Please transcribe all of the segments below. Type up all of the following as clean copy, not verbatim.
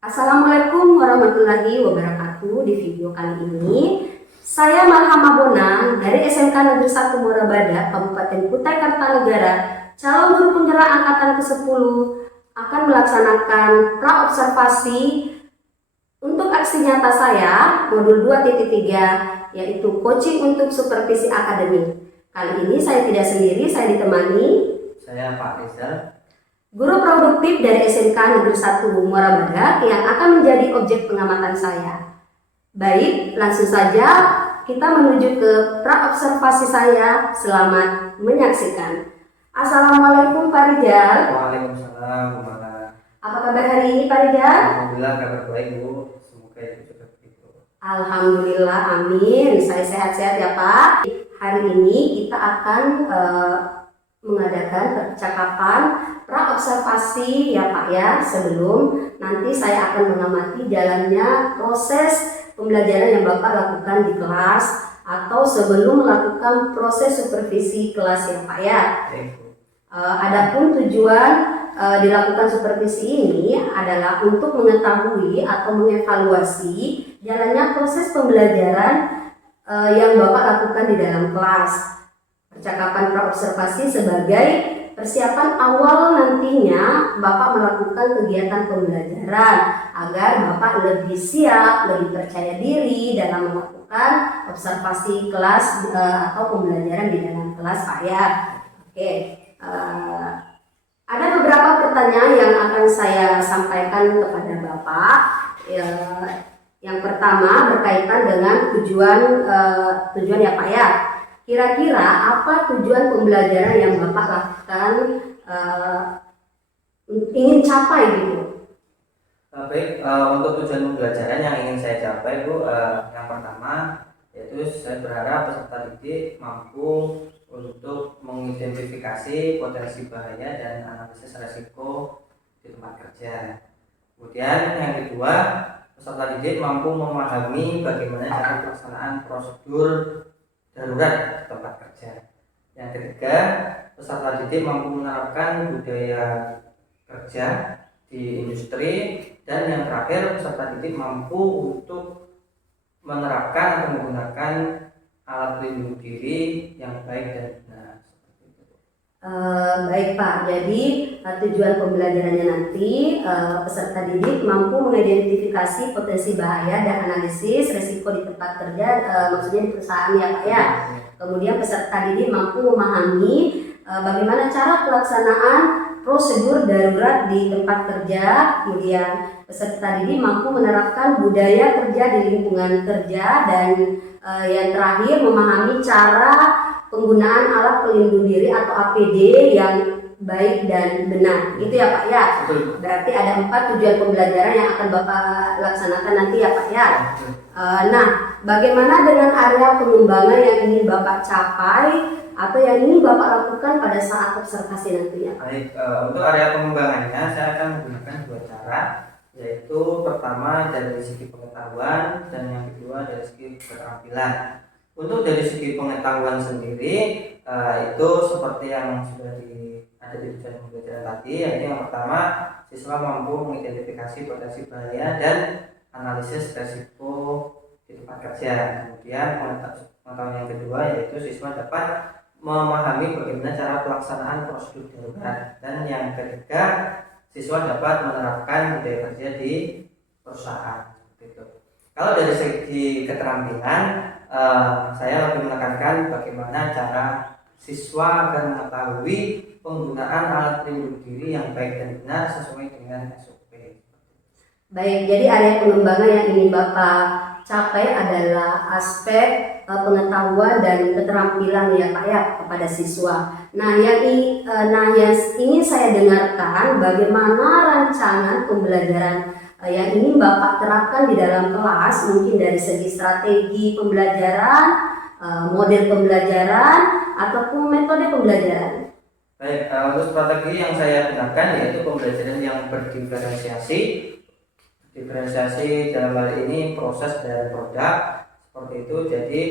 Assalamualaikum warahmatullahi wabarakatuh. Di video kali ini saya Malhama Bonang dari SMK Negeri 1 Morabada, Kabupaten Kutai Kartanegara, calon guru penggerak angkatan ke-10 akan melaksanakan praobservasi untuk aksi nyata saya modul 2.3, yaitu coaching untuk supervisi akademik. Kali ini saya tidak sendiri, saya ditemani Pak Rizal, guru produktif dari SMK Negeri 1 Morabada yang akan menjadi objek pengamatan saya. Baik, langsung saja kita menuju ke praobservasi saya. Selamat menyaksikan. Assalamualaikum Pak Rizal. Waalaikumsalam, gimana? Apa kabar hari ini Pak Rizal? Alhamdulillah kabar baik Bu, semoga itu juga begitu. Alhamdulillah, amin. Saya sehat-sehat ya Pak. Hari ini kita akan mengadakan percakapan praobservasi ya Pak ya, sebelum nanti saya akan mengamati jalannya proses pembelajaran yang Bapak lakukan di kelas atau sebelum melakukan proses supervisi kelas ya Pak ya. Adapun tujuan dilakukan supervisi ini adalah untuk mengetahui atau mengevaluasi jalannya proses pembelajaran yang Bapak lakukan di dalam kelas. Percakapan praobservasi sebagai persiapan awal nantinya Bapak melakukan kegiatan pembelajaran agar Bapak lebih siap, lebih percaya diri dalam melakukan observasi kelas atau pembelajaran di dalam kelas Pak ya. Oke, ada beberapa pertanyaan yang akan saya sampaikan kepada Bapak. Yang pertama berkaitan dengan tujuan ya Pak ya. Kira-kira apa tujuan pembelajaran yang Bapak lakukan ingin capai gitu? Baik, untuk tujuan pembelajaran yang ingin saya capai Bu, yang pertama yaitu saya berharap peserta didik mampu untuk mengidentifikasi potensi bahaya dan analisis resiko di tempat kerja. Kemudian yang kedua, peserta didik mampu memahami bagaimana cara pelaksanaan prosedur darurat di tempat kerja. Yang ketiga, peserta didik mampu menerapkan budaya kerja di industri. Dan yang terakhir, peserta didik mampu untuk menerapkan atau menggunakan alat pelindung diri yang baik dan benar. Baik Pak, jadi tujuan pembelajarannya nanti peserta didik mampu mengidentifikasi potensi bahaya dan analisis risiko di tempat kerja, maksudnya di perusahaan ya Pak ya. Kemudian peserta didik mampu memahami bagaimana cara pelaksanaan prosedur darurat di tempat kerja. Kemudian peserta didik mampu menerapkan budaya kerja di lingkungan kerja, dan yang terakhir memahami cara penggunaan alat pelindung diri atau APD yang baik dan benar. Itu ya Pak ya. Berarti ada 4 tujuan pembelajaran yang akan Bapak laksanakan nanti ya Pak ya. Nah, bagaimana dengan area pengembangan yang ingin Bapak capai atau yang ingin Bapak lakukan pada saat observasi nantinya? Baik, untuk area pengembangannya saya akan menggunakan 2 cara, yaitu pertama dari segi pengetahuan dan yang kedua dari segi keterampilan. Untuk dari segi pengetahuan sendiri, itu seperti yang sudah ada di tujuan pembelajaran tadi, yaitu yang pertama, siswa mampu mengidentifikasi potensi bahaya dan analisis resiko di tempat kerja. Kemudian pengetahuan yang kedua yaitu siswa dapat memahami bagaimana cara pelaksanaan prosedur darurat. Dan yang ketiga, siswa dapat menerapkan budaya kerja di perusahaan. Kalau dari segi keterampilan, saya lebih menekankan bagaimana cara siswa agar mengetahui penggunaan alat pelindung diri yang baik dan benar sesuai dengan SOP. Baik, jadi area pengembangan yang ingin Bapak capai adalah aspek pengetahuan dan keterampilan ya Pak ya kepada siswa. Nah, yang ingin saya dengarkan bagaimana rancangan pembelajaran yang ingin Bapak terapkan di dalam kelas, mungkin dari segi strategi pembelajaran, model pembelajaran, ataupun metode pembelajaran. Baik, untuk strategi yang saya gunakan yaitu pembelajaran yang berdiferensiasi. Diferensiasi dalam hal ini proses dan produk, seperti itu. Jadi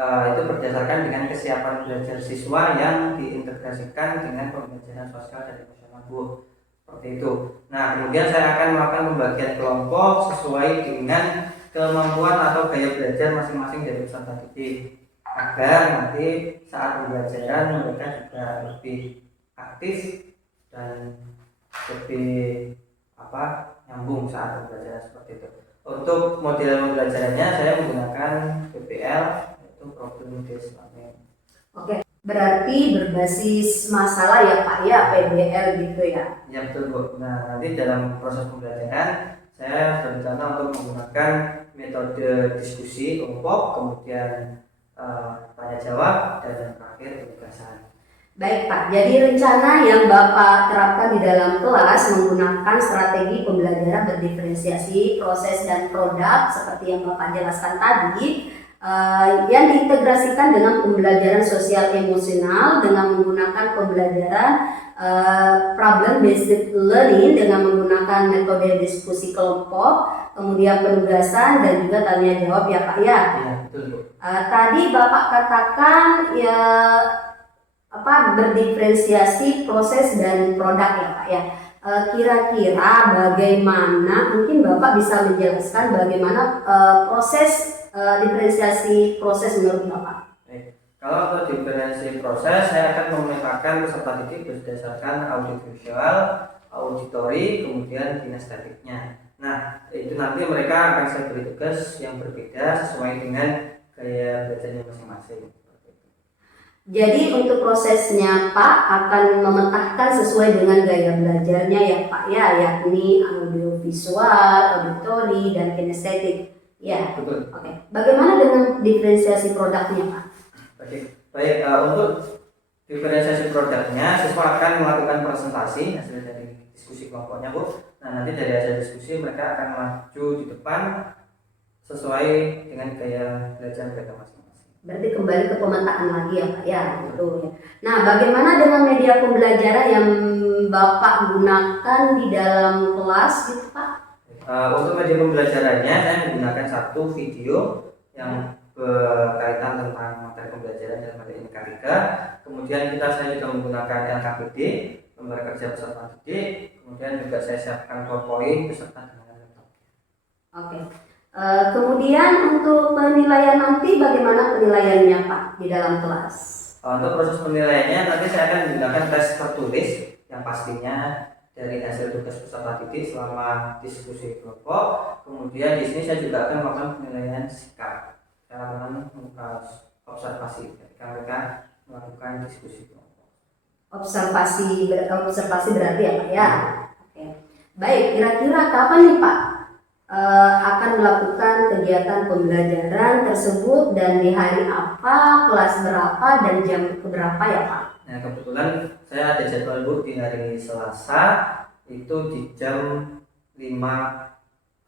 itu berdasarkan dengan kesiapan belajar siswa yang diintegrasikan dengan pembelajaran sosial dan emosional Bu. seperti itu. Nah, kemudian saya akan melakukan pembagian kelompok sesuai dengan kemampuan atau gaya belajar masing-masing dari peserta didik, agar nanti saat pembelajaran mereka juga lebih aktif dan lebih nyambung saat pembelajaran seperti itu. Untuk model pembelajarannya saya menggunakan PBL, yaitu problem based learning. Oke, berarti berbasis masalah ya Pak ya, PBL gitu ya? Ya betul Bu. Nah, nanti dalam proses pembelajaran saya berencana untuk menggunakan metode diskusi kelompok, kemudian tanya jawab, dan yang terakhir penugasan. Baik Pak, jadi rencana yang Bapak terapkan di dalam kelas menggunakan strategi pembelajaran berdiferensiasi, proses dan produk seperti yang Bapak jelaskan tadi, yang diintegrasikan dengan pembelajaran sosial emosional dengan menggunakan pembelajaran problem based learning dengan menggunakan metode diskusi kelompok, kemudian penugasan dan juga tanya jawab ya Pak ya. Iya betul Bu. Tadi Bapak katakan ya berdiferensiasi proses dan produk ya Pak ya. Kira-kira bagaimana, mungkin Bapak bisa menjelaskan bagaimana proses diferensiasi proses menurut Bapak? Kalau untuk diferensiasi proses, saya akan memetakan peserta didik berdasarkan audiovisual, auditori, kemudian kinestetiknya. Nah, itu nanti mereka akan saya beri tugas yang berbeda sesuai dengan gaya belajarnya masing-masing. Jadi untuk prosesnya Pak akan memetakan sesuai dengan gaya belajarnya ya Pak ya, yakni audiovisual, auditori, dan kinestetik. Ya, betul. Oke. Bagaimana dengan diferensiasi produknya Pak? Baik, untuk diferensiasi produknya, siswa akan melakukan presentasi hasil dari diskusi kelompoknya Bu. Nah, nanti dari hasil diskusi mereka akan maju di depan sesuai dengan gaya belajar mereka masing-masing. Berarti kembali ke pemetaan lagi ya Pak ya, gitu ya. Nah, bagaimana dengan media pembelajaran yang Bapak gunakan di dalam kelas gitu Pak? Untuk media pembelajarannya saya menggunakan satu video yang berkaitan tentang materi pembelajaran dalam hal ini K3. Kemudian saya juga menggunakan LKPD, lembar kerja peserta didik. Kemudian juga saya siapkan PowerPoint beserta dengan laptop. Oke. Kemudian untuk penilaian nanti bagaimana penilaiannya Pak di dalam kelas? Untuk proses penilaiannya nanti saya akan menggunakan tes tertulis yang pastinya dari hasil tugas peserta didik selama diskusi kelompok. Kemudian di sini saya juga akan melakukan penilaian sikap, cara observasi ketika mereka melakukan diskusi kelompok. Observasi berarti ya Pak ya. Oke. Baik, kira-kira kapan nih Pak akan melakukan kegiatan pembelajaran tersebut dan di hari apa, kelas berapa, dan jam berapa ya Pak? Nah, kebetulan saya ada jadwal Bu di hari Selasa itu di jam 4,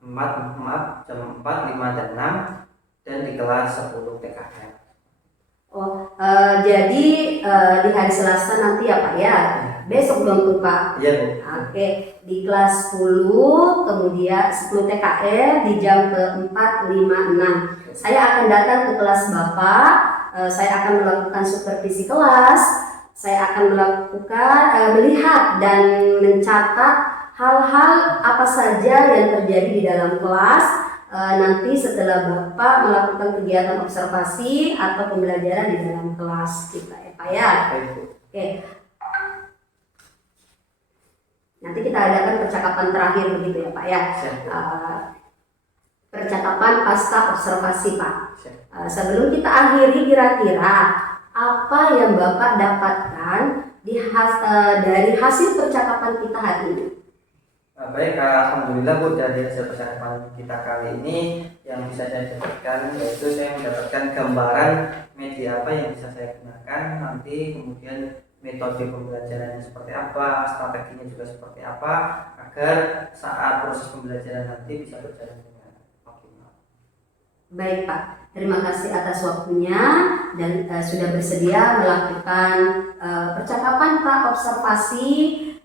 5, dan 6 dan di kelas 10 PKR. Jadi di hari Selasa nanti ya Pak ya? Besok dong tuh Pak? Iya Bu. Oke, di kelas 10, kemudian 10 TKR di jam ke-4, 5, 6. Saya akan datang ke kelas Bapak, saya akan melakukan supervisi kelas, saya akan melihat dan mencatat hal-hal apa saja yang terjadi di dalam kelas. Nanti setelah Bapak melakukan kegiatan observasi atau pembelajaran di dalam kelas kita ya Pak ya. Oke. Nanti kita adakan percakapan terakhir begitu ya Pak ya. Percakapan pasca observasi Pak. Sebelum kita akhiri, kira-kira apa yang Bapak dapatkan dari hasil percakapan kita hari ini? Baik, alhamdulillah Bu, dari hasil percakapan kita kali ini yang bisa saya dapatkan yaitu saya mendapatkan gambaran media apa yang bisa saya gunakan nanti, kemudian metode pembelajarannya seperti apa, strateginya juga seperti apa agar saat proses pembelajaran nanti bisa berjalan dengan optimal. Baik Pak, terima kasih atas waktunya dan sudah bersedia melakukan percakapan pra-observasi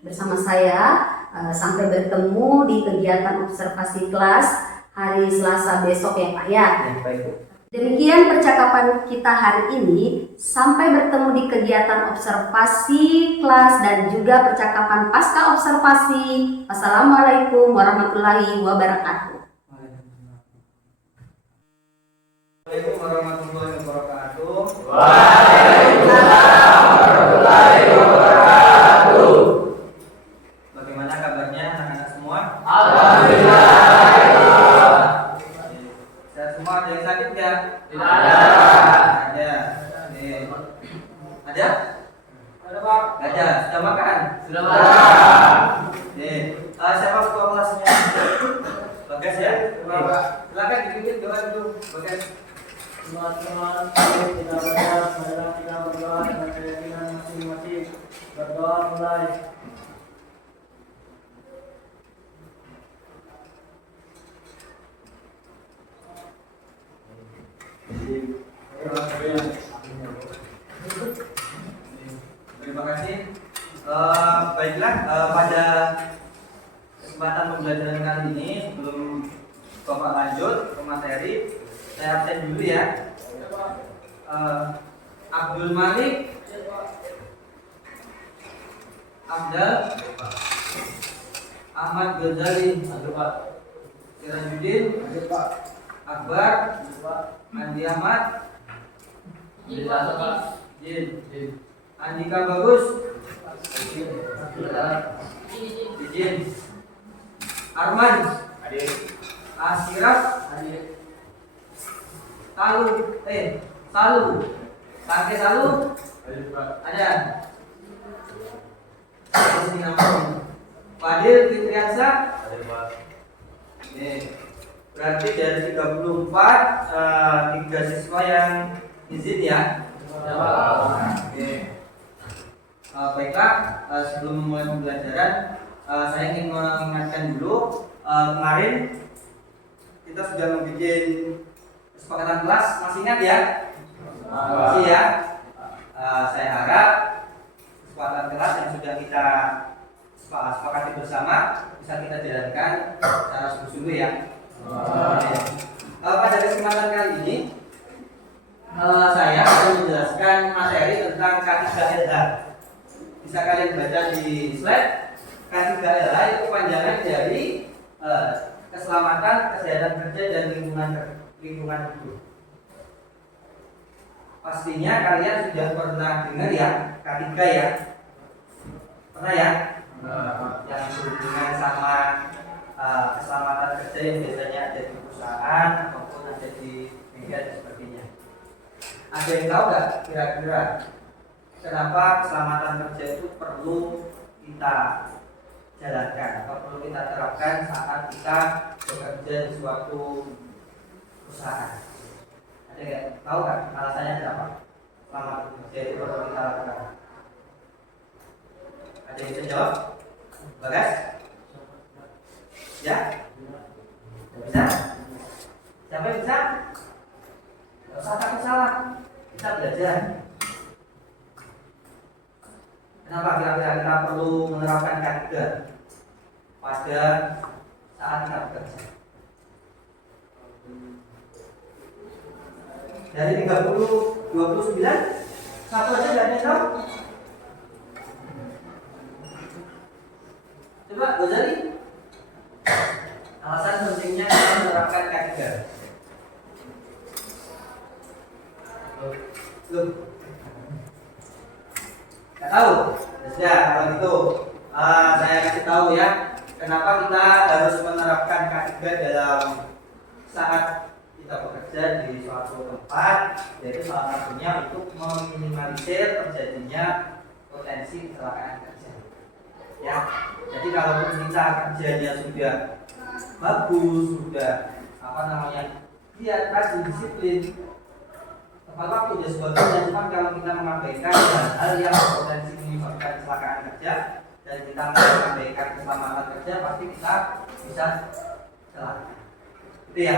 bersama saya. Sampai bertemu di kegiatan observasi kelas hari Selasa besok ya Pak ya. Baik Bu. Demikian percakapan kita hari ini. Sampai bertemu di kegiatan observasi kelas dan juga percakapan pasca observasi. Wassalamualaikum warahmatullahi wabarakatuh. Waalaikumsalam warahmatullahi wabarakatuh. Waalaikumsalam warahmatullahi wabarakatuh. Bagaimana kabarnya anak-anak semua? Alhamdulillah. Sehat semua, ada yang sakit nggak? Tidak ada. Ada. Nih. Ada? Ada Pak. Ada. Sudah makan? Sudah makan. Nih. Siapa ketua kelasnya? Bagas ya? Nih. Silakan dipimpin doa dulu. Bagas. Teman-teman, kita baca adalah kita berdoa dengan keyakinan masing-masing. Berdoa mulai. Terima kasih. Baiklah, pada kesempatan pembelajaran kali ini sebelum Bapak lanjut ke materi, saya absen dulu ya. Abdul Malik, Abdal, Ahmad Ghazali, Sirajuddin, Akbar, Andi Ahmad, Jin, Andika Bagus, Jin, Arman, Asiraf, Salu, Tangke Salu, ada. Sini namanya. Fadil Fitriansyah. Berarti dari 34 3 siswa yang izin ya. Baiklah, sebelum mulai pembelajaran saya ingin mengingatkan dulu, kemarin kita sudah membuat kesepakatan kelas, masih ingat ya? Masih ya? Saya harap kesepakatan kelas yang sudah kita sepakati bersama bisa kita jalankan secara sungguh-sungguh ya. Pada kesempatan kali ini saya akan menjelaskan materi tentang K3LH. Bisa kalian baca di slide. K3LH itu kepanjangan dari keselamatan, kesehatan kerja, dan lingkungan hidup. Pastinya kalian sudah pernah dengar ya K3 ya. Pernah ya? Yang berhubungan sama keselamatan kerja yang biasanya ada di perusahaan ataupun ada di media dan sebagainya. Ada yang tahu nggak kira-kira kenapa keselamatan kerja itu perlu kita jalankan atau perlu kita terapkan saat kita bekerja di suatu perusahaan? Ada yang tahu nggak alasannya kenapa keselamatan kerja itu perlu kita lakukan? Ada yang bisa jawab? Bagas? Ya? Bisa? Siapa yang bisa? Gak usah takut salah. Kita belajar. Kenapa kira-kira kita perlu menerapkan K3 pada saat kita bekerja? Dari 30, 29, satu aja gak ada yang tahu? Coba Ghazali. Alasan pentingnya kita menerapkan K3. Loh, nggak tahu? Ya, kalau gitu saya kasih tahu ya, kenapa kita harus menerapkan K3 dalam saat kita bekerja di suatu tempat, yaitu salah satunya untuk meminimalisir terjadinya potensi kecelakaan kerja. Ya, jadi kalau kita kerjanya sudah bagus, sudah dia rajin, disiplin, tepat waktu dan sebagainya. Cuma kalau kita mengabaikan hal yang berpotensi menyebabkan kecelakaan kerja dan kita mengabaikan keselamatan kerja, pasti kita bisa celaka. Itu ya,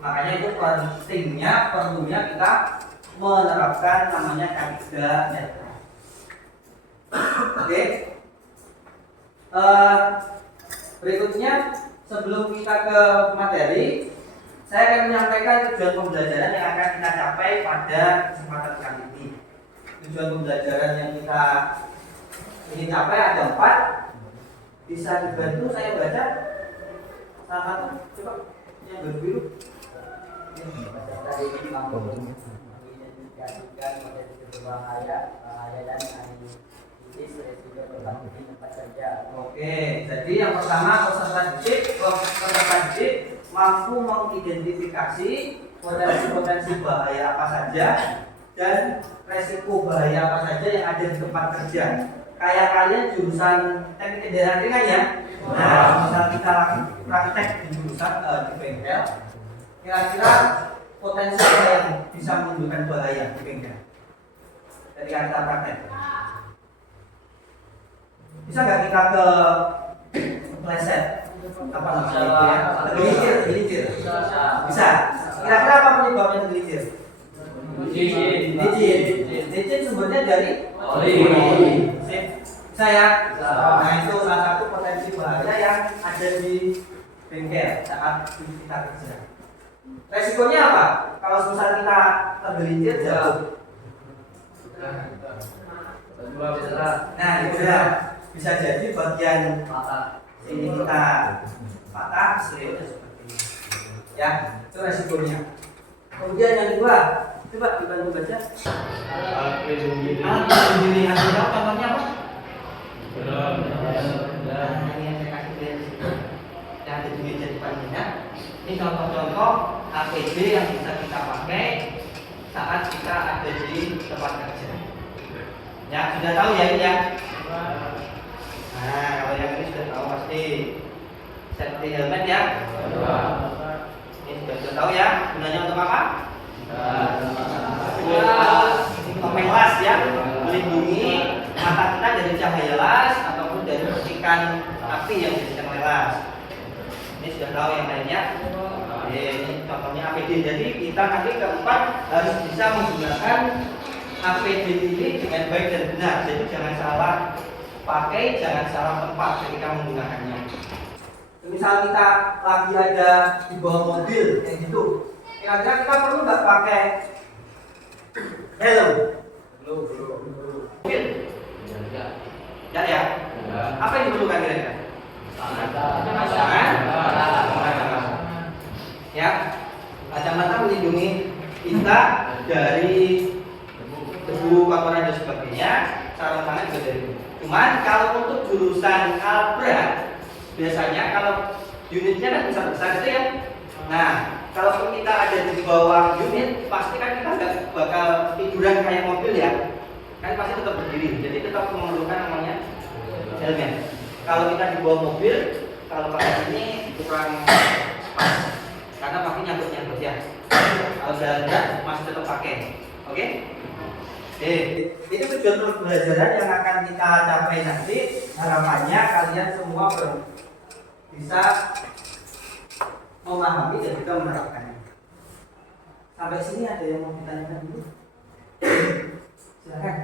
makanya itu perlunya kita menerapkan namanya K3LH. Oke. Berikutnya sebelum kita ke materi, saya akan menyampaikan tujuan pembelajaran yang akan kita capai pada kesempatan kali ini. Tujuan pembelajaran yang kita ingin capai ada 4. Bisa dibantu saya baca salah satu, coba yang berbiru. Tadi ini mampu mengidentifikasikan potensi berbahaya, bahaya dan analisis resiko berlaku di tempat kerja. Oke, jadi yang pertama peserta didik mampu mengidentifikasi potensi-potensi bahaya apa saja dan resiko bahaya apa saja yang ada di tempat kerja. Kayak kalian jurusan teknik kendaraan ringan ya. Nah, misal kita praktek di jurusan di bengkel, kira-kira potensi apa yang bisa menimbulkan bahaya di bengkel ketika kita praktek? Bisa nggak kita ke pleset apa namanya itu ya? Tergelincir. Bisa. Kira-kira apa penyebabnya tergelincir? Licin sumbernya dari Oli. Bisa ya? Nah itu salah satu potensi bahaya yang ada di bengkel saat kita kerja. Resikonya apa? Kalau misal kita tergelincir jatuh. Nah itu ya, bisa jadi bagian ini kita patah, selipnya seperti ini. Ya, itu resikonya. Kemudian yang kedua, coba dibantu baca. Alat pelindung diri. Contohnya apa? Nah, ini yang saya kasih dari situ. Yang ada di meja depannya. Ini contoh-contoh APD yang bisa kita pakai saat kita ada di tempat kerja. Ya, sudah tahu ya ini ya? Nah, kalau yang ini sudah tahu pasti. Safety helmet ya? Ini sudah tahu ya? Gunanya untuk apa? Topeng las ya, melindungi mata kita dari cahaya las ataupun dari percikan api yang bisa melas. Ini sudah tahu yang lainnya. Ini contohnya APD. Jadi kita nanti keempat harus bisa menggunakan APD ini dengan baik dan benar. Jadi jangan salah pakai, jangan salah tempat ketika menggunakannya. Misal kita lagi ada di bawah mobil kayak gitu, kira-kira kita perlu nggak pakai helm? Mungkin? Ya. Apa yang diperlukan kira-kira? Ya, kacamata melindungi kita dari debu, kotoran dan sebagainya. Sarung tangan juga dari debu. Cuman kalau untuk jurusan alat berat, biasanya kalau unitnya kan besar-besar gitu ya. Nah, kalau kita ada di bawah unit, pasti kan kita nggak bakal tiduran kayak mobil ya. Kan pasti tetap berdiri. Jadi tetap memerlukan namanya helmet. Kalau kita di bawah mobil, kalau pakai ini kurang pas, karena pasti nyangkut ya. Kalau berat masih tetap pakai. Oke? Itu tujuan pembelajaran yang akan kita capai nanti. Harapannya kalian semua bisa memahami dan juga menerapkannya. Sampai sini ada yang mau ditanyakan dulu? Silakan.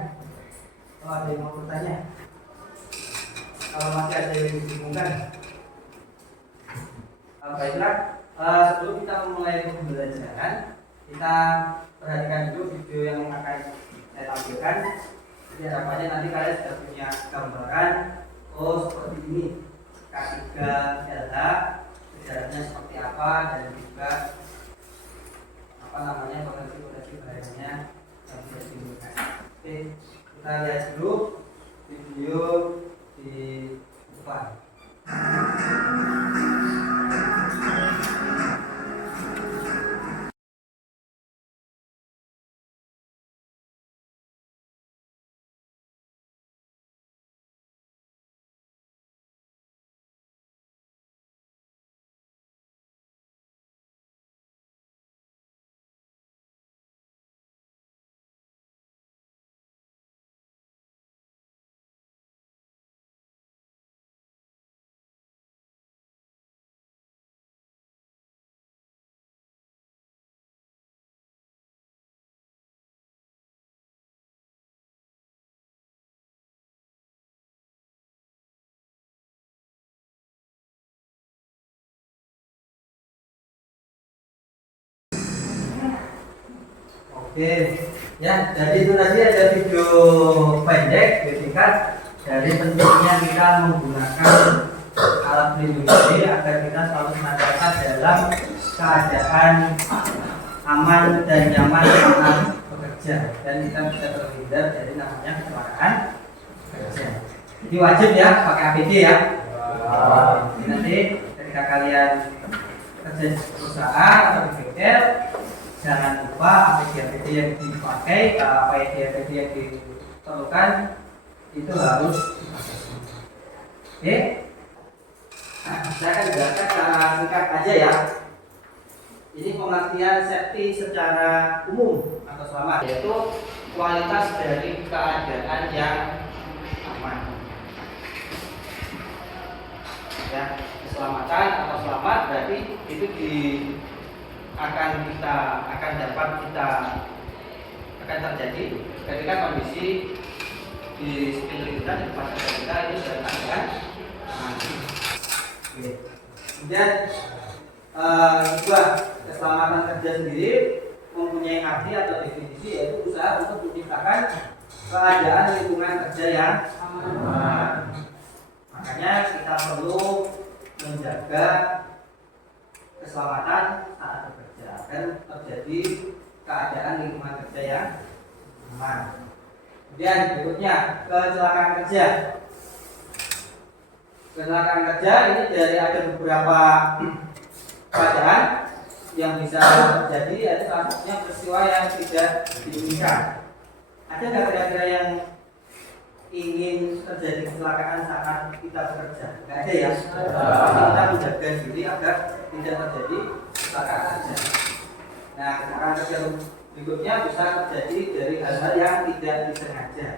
Kalau ada yang mau bertanya, kalau masih ada yang dibingungkan. Baiklah, sebelum kita memulai pembelajaran, kita perhatikan dulu video yang akan saya tampilkan. Jadi harapannya nanti kalian sudah punya gambaran. Oh seperti ini K3LH, sejarahnya seperti apa dan juga apa namanya potensi bahayanya yang bisa ditimbulkan. Oke, kita lihat dulu video di depan. Oke, ya jadi itu tadi ada video pendek singkat dari pentingnya kita menggunakan alat pelindung diri agar kita selalu senantiasa dalam keadaan aman dan nyaman saat bekerja dan kita bisa terhindar dari namanya kecelakaan kerja. Jadi wajib ya pakai APD ya. Jadi nanti ketika kalian kerja di perusahaan atau di bengkel, jangan lupa APD yang dipakai, APD yang diperlukan itu harus dipakai. Oke, nah, saya akan jelaskan secara singkat aja ya. Ini pengertian safety secara umum atau selamat, yaitu kualitas dari keadaan yang aman. Ya, keselamatan atau selamat berarti itu akan terjadi ketika kondisi di sekeliling kita, di depan kita itu dalam keadaan aman. Kemudian kedua, keselamatan kerja sendiri mempunyai arti atau definisi, yaitu usaha untuk menciptakan keadaan lingkungan kerja yang aman. Makanya kita perlu menjaga keselamatan saat bekerja dan terjadi keadaan lingkungan kerja yang aman. Kemudian berikutnya, kecelakaan kerja. Kecelakaan kerja ini dari ada beberapa keadaan yang bisa terjadi, yaitu salah satunya peristiwa yang tidak diinginkan. Ada nggak kira-kira yang ingin terjadi kecelakaan saat kita bekerja? Nggak ada ya. Pasti kita menjaga diri agar tidak terjadi kecelakaan kerja. Nah, kecelakaan kerja berikutnya bisa terjadi dari hal-hal yang tidak disengaja.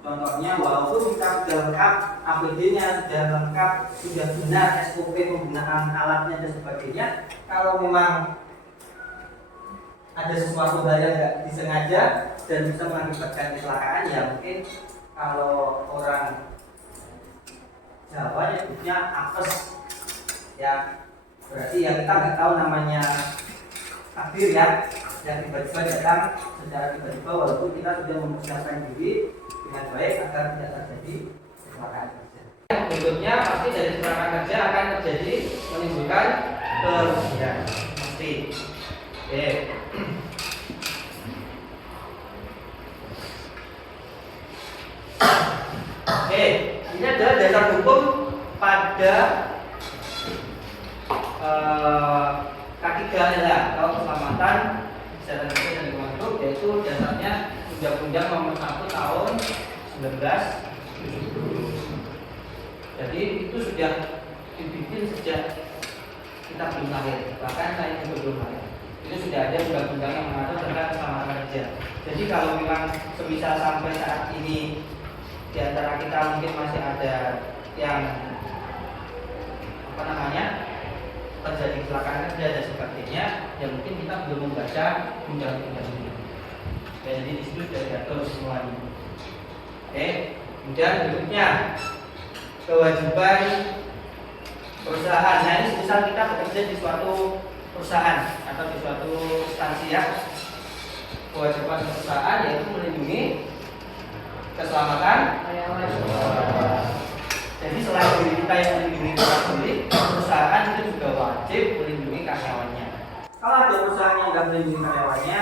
Contohnya, walaupun kita sudah lengkap APD-nya, sudah lengkap, sudah benar SOP penggunaan alatnya dan sebagainya, kalau memang ada sesuatu hal yang tidak disengaja dan bisa mengakibatkan kecelakaan, ya mungkin kalau orang Jawa nyebutnya apes, ya berarti ya kita nggak tahu namanya takdir ya, yang tiba-tiba datang secara tiba-tiba walaupun kita sudah mempersiapkan diri dengan baik agar tidak terjadi kecelakaan kerja. Berikutnya pasti dari kecelakaan kerja akan terjadi menimbulkan kerugian pasti. Oke. Oke, ini adalah dasar hukum pada K3 adalah kalau keselamatan kesehatan kerja dan lingkungan hidup, yaitu dasarnya Undang-Undang Nomor 1 Tahun 1970. Jadi itu sudah dibikin sejak kita belum lahir, bahkan saya juga belum lahir. Itu sudah ada undang-undang yang mengatur tentang keselamatan kerja. Jadi kalau memang semisal sampai saat ini di antara kita mungkin masih ada yang terjadi kecelakaan kerja dan sebagainya, ya mungkin kita belum membaca undang-undang ini. Jadi di situ sudah diatur semuanya. Oke, kemudian berikutnya kewajiban perusahaan. Nah ini misal kita bekerja di suatu perusahaan atau di suatu instansi ya, kewajiban perusahaan yaitu melindungi keselamatan karyawan. Jadi selain diri kita yang melindungi kita sendiri, perusahaan itu juga wajib melindungi karyawannya. Kalau ada perusahaan yang tidak melindungi karyawannya,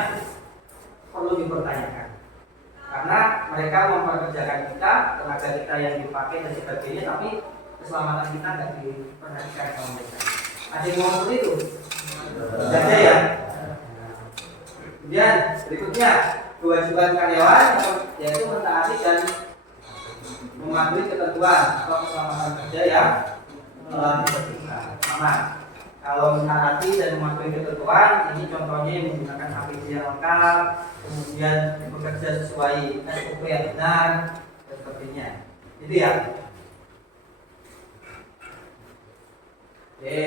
perlu dipertanyakan. Karena mereka memperkerjakan kita, tenaga kita yang dipakai dan sebagainya, tapi keselamatan kita tidak diperhatikan sama mereka. Ada yang ngomong seperti itu? Tidak ada ya. Kemudian berikutnya kewajiban karyawan yaitu mentaati dan mematuhi ketentuan atau keselamatan kerja yang telah ditentukan. Aman. Kalau mentaati dan mematuhi ketentuan, ini contohnya yang menggunakan APD yang lengkap, kemudian bekerja sesuai SOP yang benar dan sebagainya. Itu ya. Oke.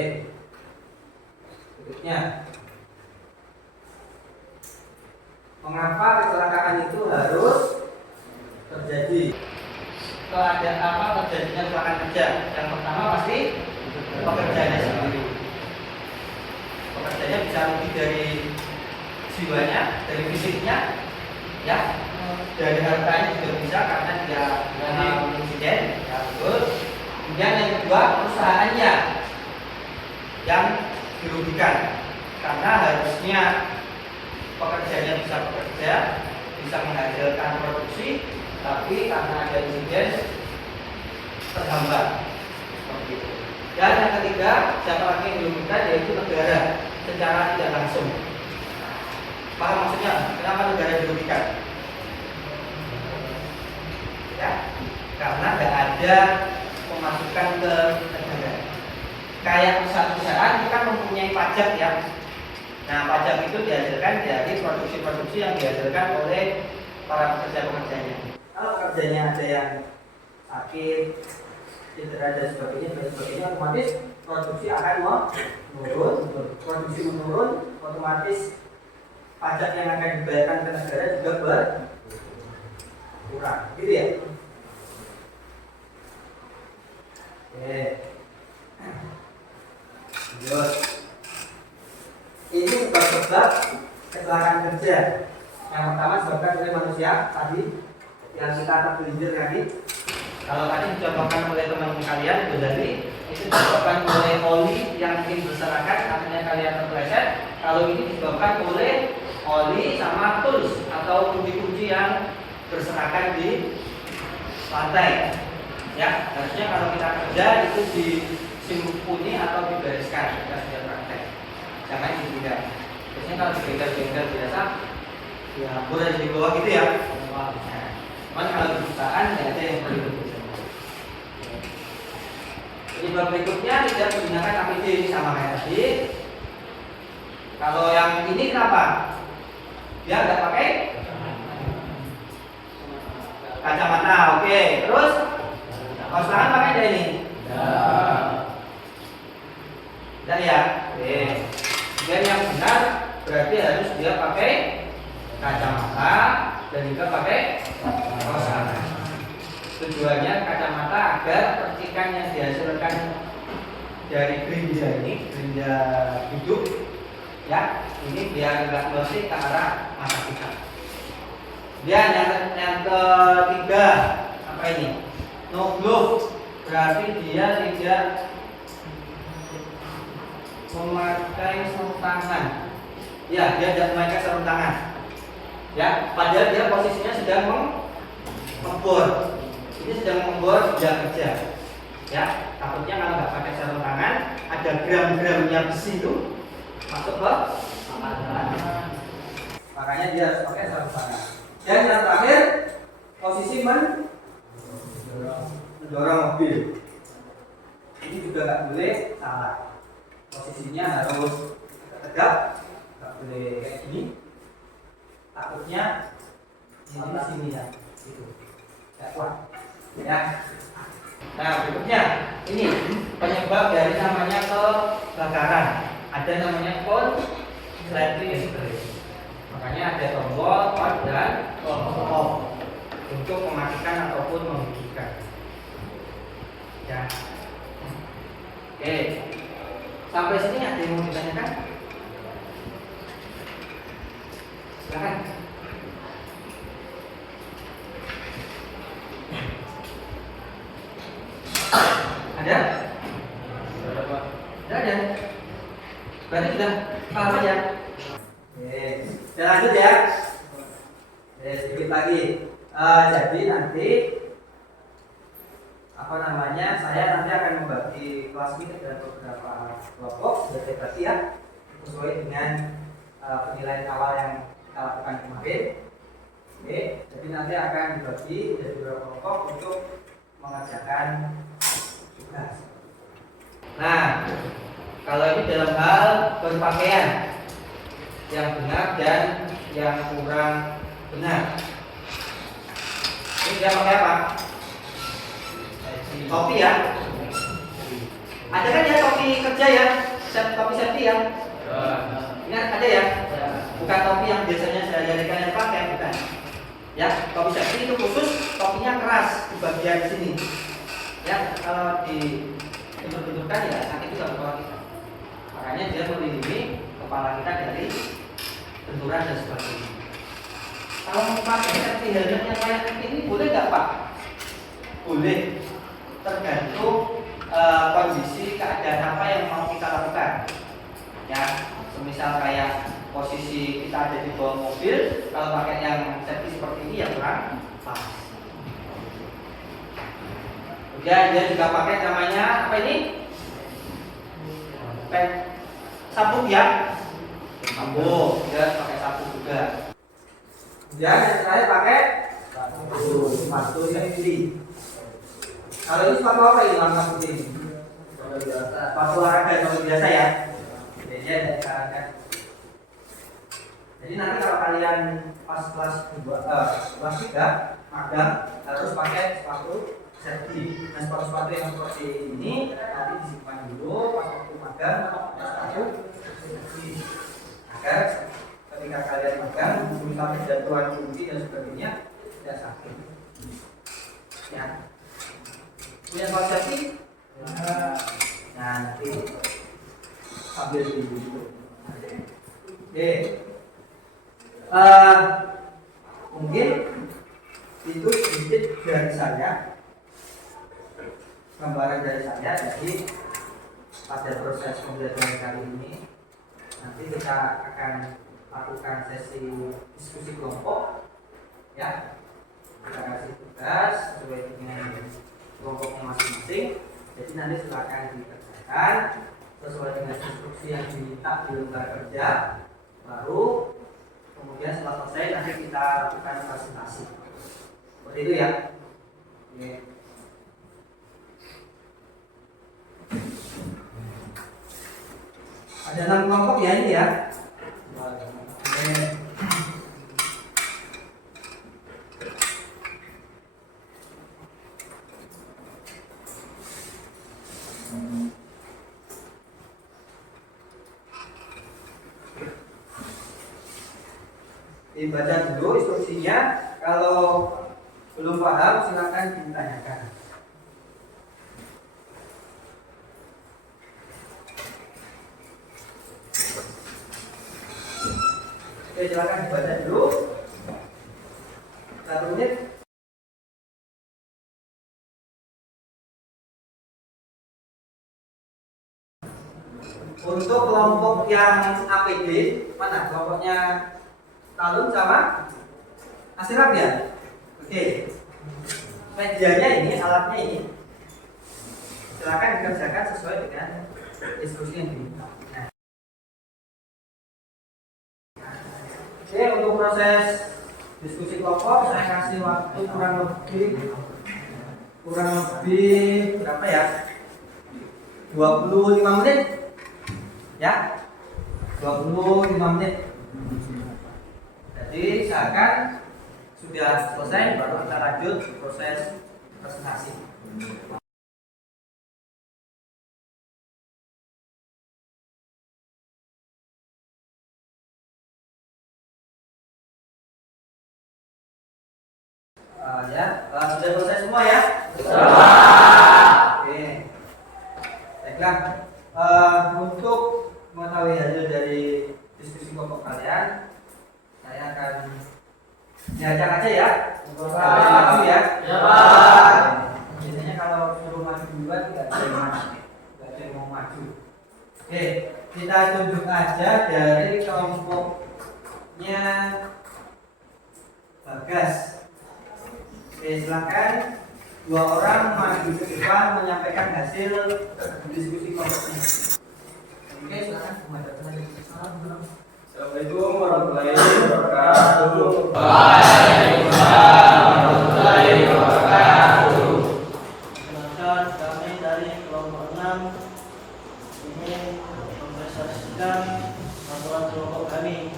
Berikutnya, mengapa kecelakaan itu harus terjadi? Terjadinya kecelakaan kerja? Yang pertama pasti pekerjaannya sendiri. Pekerjanya bisa lebih dari jiwanya, dari fisiknya, ya, dari hartanya juga bisa karena dia mengalami insiden, ya betul. Kemudian yang kedua, perusahaannya yang dirugikan karena harusnya pekerjanya bisa bekerja, bisa menghasilkan produksi, tapi karena ada insiden terhambat seperti itu. Dan yang ketiga, siapa lagi yang dirugikan, yaitu negara secara tidak langsung. Paham maksudnya? Kenapa negara dirugikan? Ya, karena nggak ada pemasukan ke negara. Kayak perusahaan-perusahaan itu kan mempunyai pajak ya. Nah, pajak itu dihasilkan dari produksi-produksi yang dihasilkan oleh para pekerja-pekerjanya. Kalau pekerjanya ada yang sakit, cedera dan sebagainya, otomatis produksi akan menurun. Produksi menurun, otomatis pajak yang akan dibayarkan ke negara juga berkurang, gitu ya. Oke. Lanjut. Ini sebab-sebab kecelakaan kerja. Yang pertama disebabkan oleh manusia tadi yang kita tergelincir tadi. Kalau tadi dicontohkan oleh teman-teman kalian, berarti itu disebabkan oleh oli yang mungkin berserakan, akhirnya kalian terpeleset. Kalau ini disebabkan oleh oli sama tools atau kunci-kunci yang berserakan di lantai. Ya, harusnya kalau kita kerja itu disimpuni atau dibereskan kita sudah praktek. Jangan ditinggal. Biasanya kalau ditinggal biasa, ya boleh di bawah gitu ya. Nah, cuman kalau di perusahaan ya ada yang perlu bekerjasama. Penyebab berikutnya tidak menggunakan APD sama kayak tadi. Kalau yang ini kenapa? Dia nggak pakai kacamata. Oke, terus kaos tangan pakai enggak ini? Tidak ya. Oke. Dan yang benar berarti harus dia pakai kacamata dan juga pakai kaos tangan. Tujuannya kacamata agar percikan yang dihasilkan dari gerinda ini, gerinda hidup, ya, ini biar nggak melusik ke arah mata kita. Dan yang ketiga apa ini? No glove, berarti dia tidak memakai sarung tangan. Ya, dia tidak memakai sarung tangan. Ya, padahal dia posisinya sedang mengebor. Ini sedang mengebor dia kerja. Ya, takutnya kalau nggak pakai sarung tangan, ada gram-gramnya besi itu masuk ke tangan. Makanya dia harus pakai sarung tangan. Dan yang terakhir, posisi mendorong mobil. Ini juga nggak boleh salah. Posisinya harus tegak, nggak boleh kayak gini. Takutnya sini ya, itu nggak kuat. Ya. Nah, berikutnya ini penyebab dari namanya kebakaran. Ada namanya konsleting stress. Makanya ada tombol on dan off untuk mematikan ataupun menghidupkan. Ya. Oke. Sampai sini ada yang mau ditanyakan? Silakan. Ada? Tidak ada. Berarti sudah paham aja. Oke. Kita lanjut ya. Sedikit lagi. Jadi nanti saya nanti akan membagi kelas ini ke dalam beberapa kelompok sudah saya bagi ya, sesuai dengan penilaian awal yang kita lakukan kemarin. Oke, jadi nanti akan dibagi dari beberapa kelompok untuk mengerjakan tugas. Nah, kalau ini dalam hal berpakaian yang benar dan yang kurang benar. Ini dia pakai apa? Topi ya. Ada kan ya topi kerja ya, topi safety ya. Ini ada ya. Bukan topi yang biasanya saya jadi kalian pakai, bukan. Ya, topi safety itu khusus topinya keras di bagian sini. Ya, kalau dibentuk-bentukkan ya sakit juga kepala kita. Makanya dia melindungi kepala kita dari benturan dan sebagainya. Kalau mau pakai safety helmet yang kayak ini boleh nggak Pak? Boleh, tergantung kondisi keadaan apa yang mau kita lakukan. Ya, semisal kayak posisi kita ada di bawah mobil, kalau pakai yang safety seperti ini ya kurang pas. Kemudian dia juga pakai namanya apa ini? Sabuk ya, sabuk, dia pakai sabuk juga. Kemudian yang terakhir pakai sepatu safety. Kalau ini sepatu apa ini warna putih? Sepatu olahraga yang biasa ya. Jadi ada olahraga. Jadi nanti kalau kalian pas kelas 3 magang harus pakai sepatu safety. Nah sepatu-sepatu yang seperti ini nanti disimpan dulu pas waktu magang sepatu safety. Agar ketika kalian magang misalnya jatuhan kunci dan sebagainya tidak sakit. Ya. Punya sepatu safety? Nah nanti sambil dulu. Oke. Mungkin itu sedikit dari saya, gambaran dari saya. Jadi pada proses pembelajaran kali ini nanti kita akan lakukan sesi diskusi kelompok ya, kita kasih tugas sesuai dengan kelompoknya masing-masing. Jadi nanti silakan dikerjakan sesuai dengan instruksi yang diminta di lembar kerja, baru kemudian setelah selesai nanti kita lakukan presentasi. Seperti itu ya. Oke. Ada 6 kelompok ya ini ya. Oke. Dibaca dulu instruksinya, kalau belum paham silakan ditanyakan. Oke, silakan dibaca dulu. 1 menit. Untuk kelompok yang APD, mana kelompoknya? Talun sama Asirap ya? Oke. Medianya ini, alatnya ini silakan dikerjakan sesuai dengan instruksi yang diminta. Nah. Oke, untuk proses diskusi kelompok saya kasih waktu kurang lebih berapa ya? 25 menit. Ya. 25 menit. Jadi seakan sudah selesai baru kita lanjut proses presentasi. Sudah selesai semua ya? Oke. Baiklah. Untuk mengetahui hasil dari diskusi kelompok kalian, saya akan diajak aja ya. Maju ya. Ya, Pak. Biasanya kalau suruh maju duluan tidak ada yang maju. Tidak ada yang mau maju. Oke, kita tunjuk aja dari kelompoknya Bagas. Oke, silakan 2 orang maju ke depan menyampaikan hasil diskusi kelompoknya. Oke, silakan menghadapkan aja. Assalamualaikum warahmatullahi wabarakatuh. Waalaikumsalam warahmatullahi wabarakatuh. Perkenalkan, kami dari kelompok 6 ingin mempresentasikan laporan kelompok kami.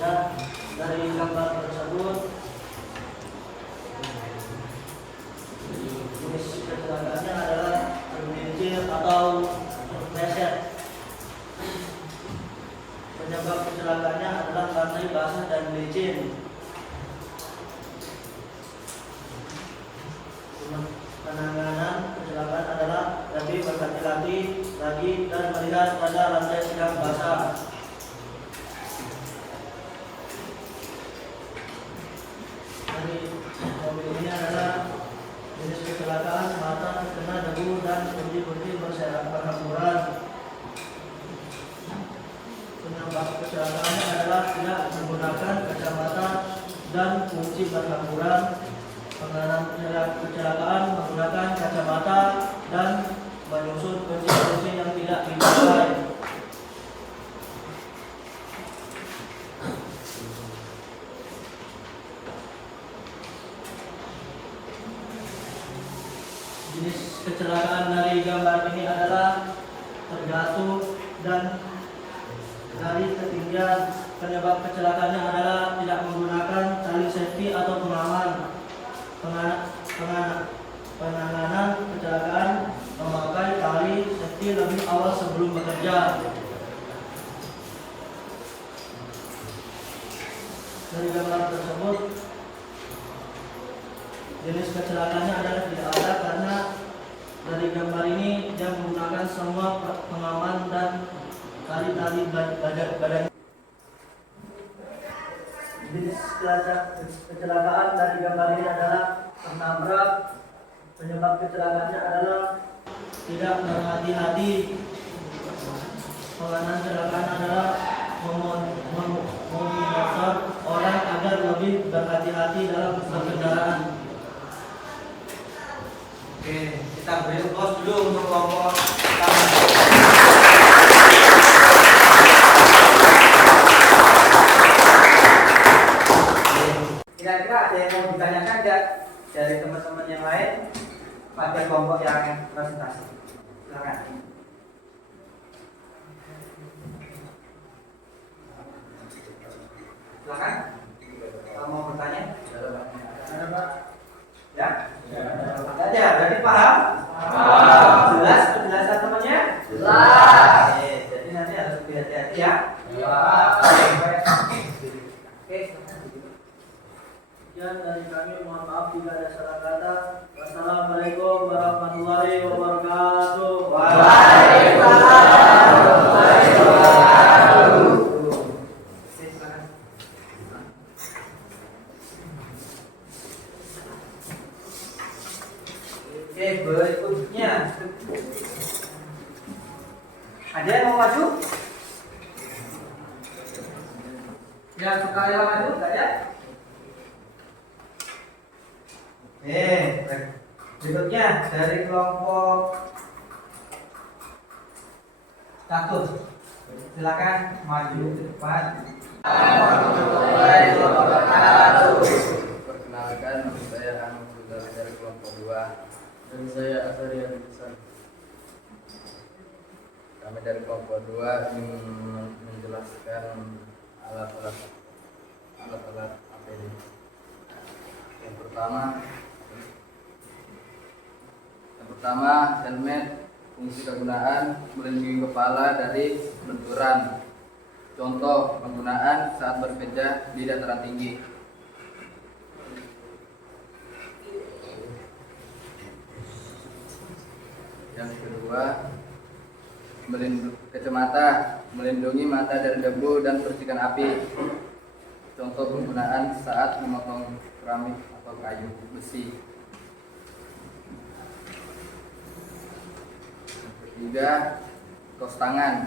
Ya, dari gambar tersebut jenis kecelakaannya adalah tergelincir atau terpleset. Penyebab kecelakaannya adalah lantai basah dan licin. Penanganan kecelakaan adalah lebih berhati-hati lagi dan melihat pada lantai sedang basah. dan fungsi berhamburan, penanganan kecelakaan menggunakan kacamata, dan menyusun kunci-kunci yang tidak dipakai. Jenis kecelakaan dari gambar ini adalah terjatuh dan dari ketinggian. Penyebab kecelakaannya adalah tidak menggunakan tali safety atau pengaman. Penanganan kecelakaan memakai tali safety lebih awal sebelum bekerja. Dari gambar tersebut, jenis kecelakaannya adalah tidak ada karena dari gambar ini dia menggunakan semua pengaman dan tali-tali badan. Jenis kecelakaan dari gambar ini adalah menabrak. Penyebab kecelakaannya adalah tidak berhati-hati. Penanganan kecelakaan adalah memonitor orang agar lebih berhati-hati dalam berkendaraan. Oke, kita beri applause dulu untuk kelompok pertama. Kira-kira ada yang mau ditanyakan nggak dari teman-teman yang lain pada kelompok yang presentasi? Silakan. Silakan. Kalau mau bertanya? Ada Pak? Ya? Ada. Berarti paham? Paham. Jelas penjelasan temannya? Jelas. Jadi nanti harus lebih hati-hati ya. Oke. Sekian dari kami, mohon maaf jika ada salah kata. Wassalamualaikum warahmatullahi wabarakatuh. Waalaikumsalam warahmatullahi wabarakatuh. Oke, berikutnya ada yang mau maju? Yang suka rela maju, enggak ya? Berikutnya dari kelompok status. Silakan maju ke depan. Perkenalkan, saya Ahmad Sudara dari kelompok 2. Dan saya Asari Adisan. Kami dari kelompok 2 ingin menjelaskan alat-alat APD. Yang pertama helmet. Fungsi kegunaan melindungi kepala dari benturan. Contoh penggunaan saat bekerja di dataran tinggi. Yang kedua, kacamata melindungi mata dari debu dan percikan api. Contoh penggunaan saat memotong keramik atau kayu besi. Yang ketiga, kaos tangan.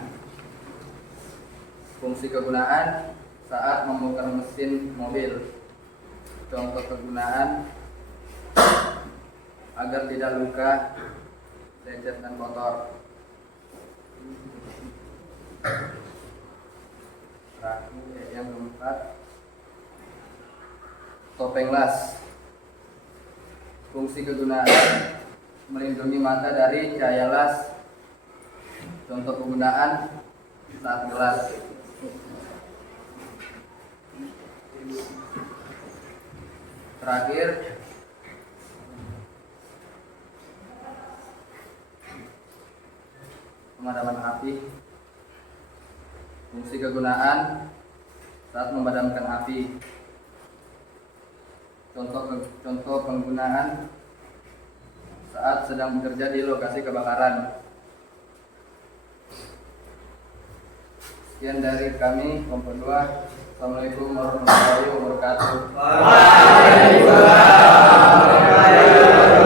Fungsi kegunaan saat membongkar mesin mobil. Contoh kegunaan agar tidak luka, lecet dan kotor. Terakhir, yang keempat, topeng las. Fungsi kegunaan melindungi mata dari cahaya las. Contoh penggunaan saat gelas. Terakhir, pemadaman api. Fungsi kegunaan saat memadamkan api. Contoh penggunaan saat sedang bekerja di lokasi kebakaran. Sekian dari kami kelompok 2. Assalamualaikum warahmatullahi wabarakatuh. Waalaikumsalam warahmatullahi wabarakatuh.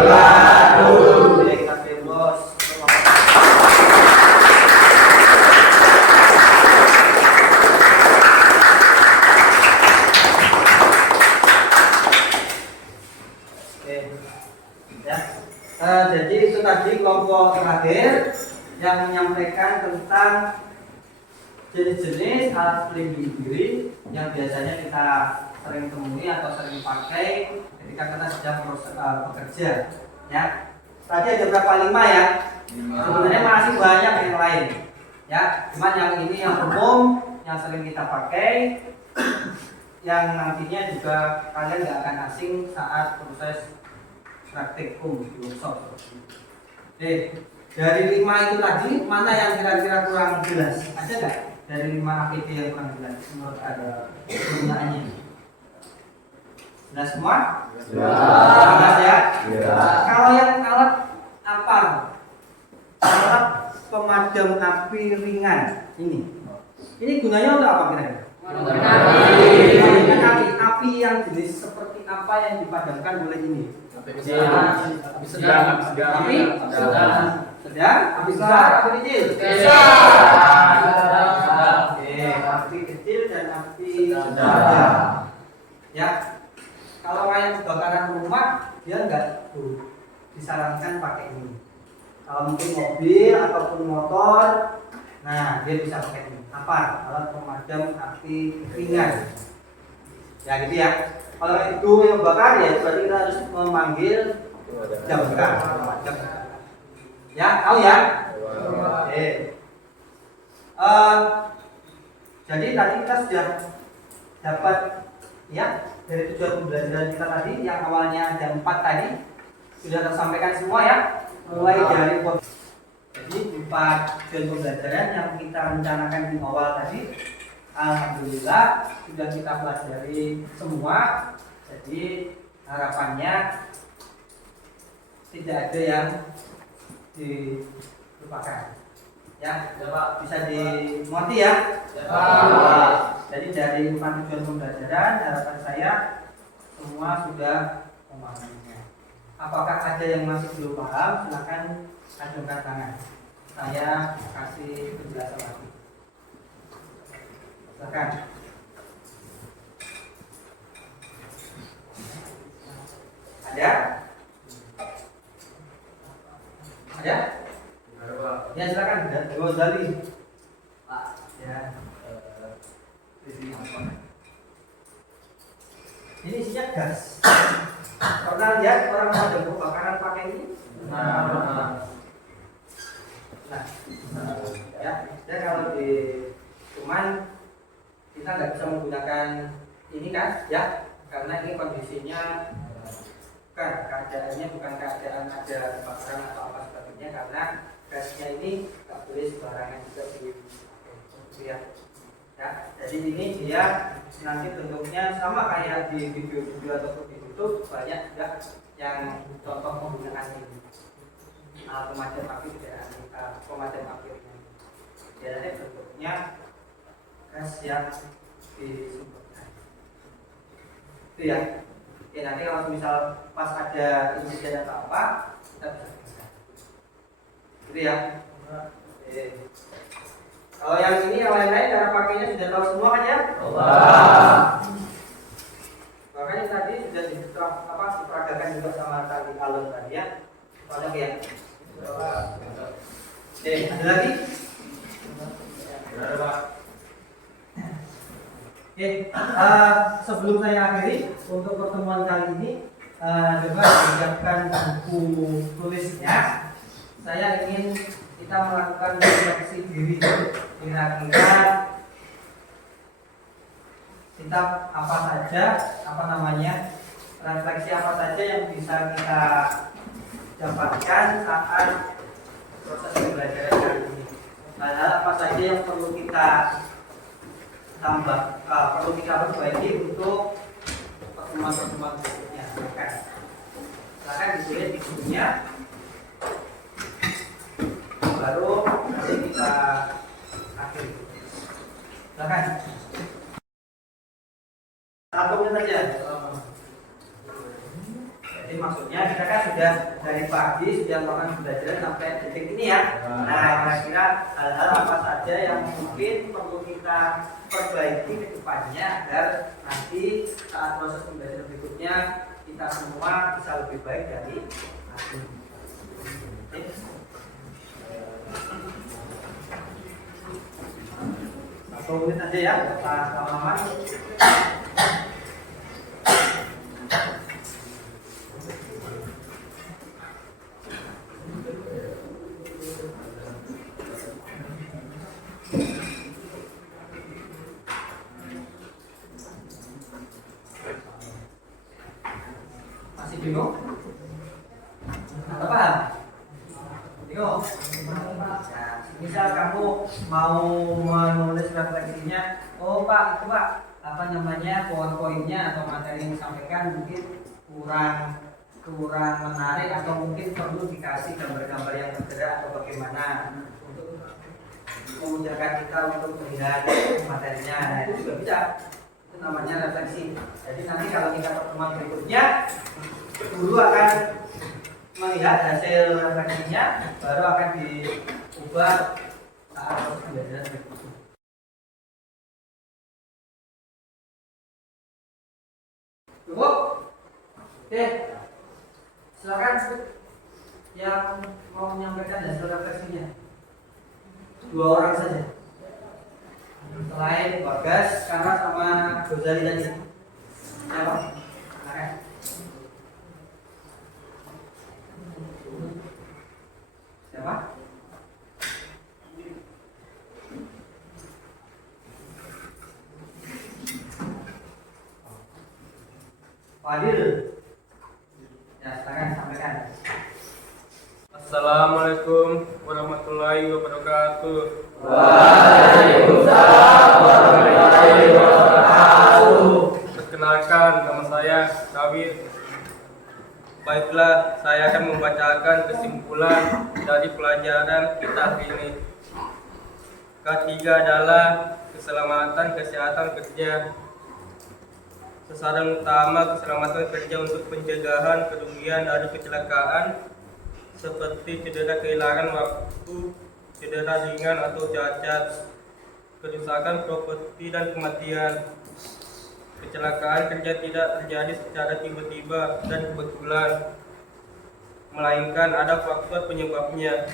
Jadi itu tadi kelompok terakhir yang menyampaikan tentang jenis-jenis alat pelindung diri yang biasanya kita sering temui atau sering pakai ketika kita sedang bekerja. Ya, tadi ada berapa? 5 ya. Sebenarnya masih banyak yang lain. Ya, cuman yang ini yang umum yang sering kita pakai, yang nantinya juga kalian nggak akan asing saat proses praktikum workshop. Oke, dari 5 itu tadi mana yang kira-kira kurang jelas? Ada nggak dari 5 APD yang kurang jelas menurut ada penggunaannya? Jelas semua? Jelas ya? Kalau yang alat apa? Alat pemadam api ringan ini gunanya untuk apa kira-kira? Api yang jenis seperti apa yang dipadamkan oleh ini? Api sedang, Api besar, api kecil. Oke, api kecil dan api sedang. Ya, kalau kayak kebakaran rumah dia enggak disarankan pakai ini. Kalau mungkin mobil ataupun motor, nah dia bisa pakai ini. Apa? Alat pemadam api ringan. Ya gitu ya. Kalau itu yang bakar ya berarti kita harus memanggil damkar. Ya, tahu ya? Oke. Jadi tadi kita sudah dapat ya dari tujuan pembelajaran kita tadi yang awalnya ada 4 tadi sudah tersampaikan semua ya, mulai dari jadi 4 tujuan pembelajaran yang kita rencanakan di awal tadi. Alhamdulillah sudah kita pelajari semua. Jadi harapannya tidak ada yang dilupakan. Ya, bisa dimengerti ya. Jadi dari 4 tujuan pembelajaran harapan saya semua sudah memahaminya. Apakah ada yang masih belum paham? Silakan acungkan tangan. Saya kasih penjelasan lagi. Silakan. Ada? Ada? Ya silakan. Ghazali. Pak. Ya. Ini isinya gas. Pernah lihat orang pemadam kebakaran pakai ini? Nah, ya kalau di cuman kita nggak bisa menggunakan ini kan, ya, karena ini kondisinya keadaannya bukan keadaan ada kebakaran atau apa sebagainya, karena gasnya ini nggak boleh sembarangan juga dipakai, ya. Ya, jadi ini dia nanti bentuknya sama kayak di video-video atau di YouTube, banyak juga yang contoh penggunaan ini. Pemadam api pemadam api ringan. Biasanya bentuknya gas yang disemprotkan. Itu ya. Oke, nanti kalau misal pas ada insiden atau apa, kita bisa gunakan. Gitu ya. Oke. Kalau yang ini yang lain-lain cara pakainya sudah tahu semua kan ya? Makanya tadi sudah diperagakan juga sama tadi alun tadi ya. Soalnya ya. Oke, ada lagi? Oke, sebelum saya akhiri untuk pertemuan kali ini, coba siapkan buku tulisnya. Saya ingin kita melakukan refleksi diri, kira-kira kita apa saja, refleksi apa saja yang bisa kita dapatkan saat proses pembelajaran kali ini. Hal-hal apa saja yang perlu kita tambah, perlu kita perbaiki untuk pertemuan-pertemuan berikutnya. Silakan ditulis di bukunya. Baru nanti kita akhiri. Silakan. 1 menit saja. Jadi maksudnya kita kan sudah dari pagi sudah melakukan pembelajaran sampai detik ini ya. Nah, kira-kira hal-hal apa saja yang mungkin perlu kita perbaiki ke depannya agar nanti saat proses pembelajaran berikutnya kita semua bisa lebih baik dari hari ini. Satu menit aja ya, pas lama-lama. Masih bingung? Atau paham? Bingung? Nah, misal kamu mau menulis refleksinya, oh Pak, itu Pak, apa namanya poin-poinnya atau materi yang disampaikan mungkin kurang menarik atau mungkin perlu dikasih gambar-gambar yang bergerak atau bagaimana untuk memudahkan kita untuk melihat materinya. Nah, itu juga bisa. Itu namanya refleksi. Jadi nanti kalau kita pertemuan berikutnya, guru akan melihat hasil refleksinya, baru akan diubah saat pembelajaran berikutnya. Cukup? Oke, silakan yang mau menyampaikan hasil refleksinya. 2 orang saja. Selain Bagas, Karena sama Gozali tadi. Siapa? Oke. Siapa? Fadil. Ya, silakan sampaikan. Assalamualaikum warahmatullahi wabarakatuh. Waalaikumsalam warahmatullahi wabarakatuh. Perkenalkan, nama saya Dawid. Baiklah, saya akan membacakan kesimpulan dari pelajaran kita ini. Ketiga adalah keselamatan kesehatan kerja. Sasaran utama keselamatan kerja untuk pencegahan kerugian dari kecelakaan seperti cedera kehilangan waktu, cedera ringan atau cacat, kerusakan properti dan kematian. Kecelakaan kerja tidak terjadi secara tiba-tiba dan kebetulan, melainkan ada faktor penyebabnya.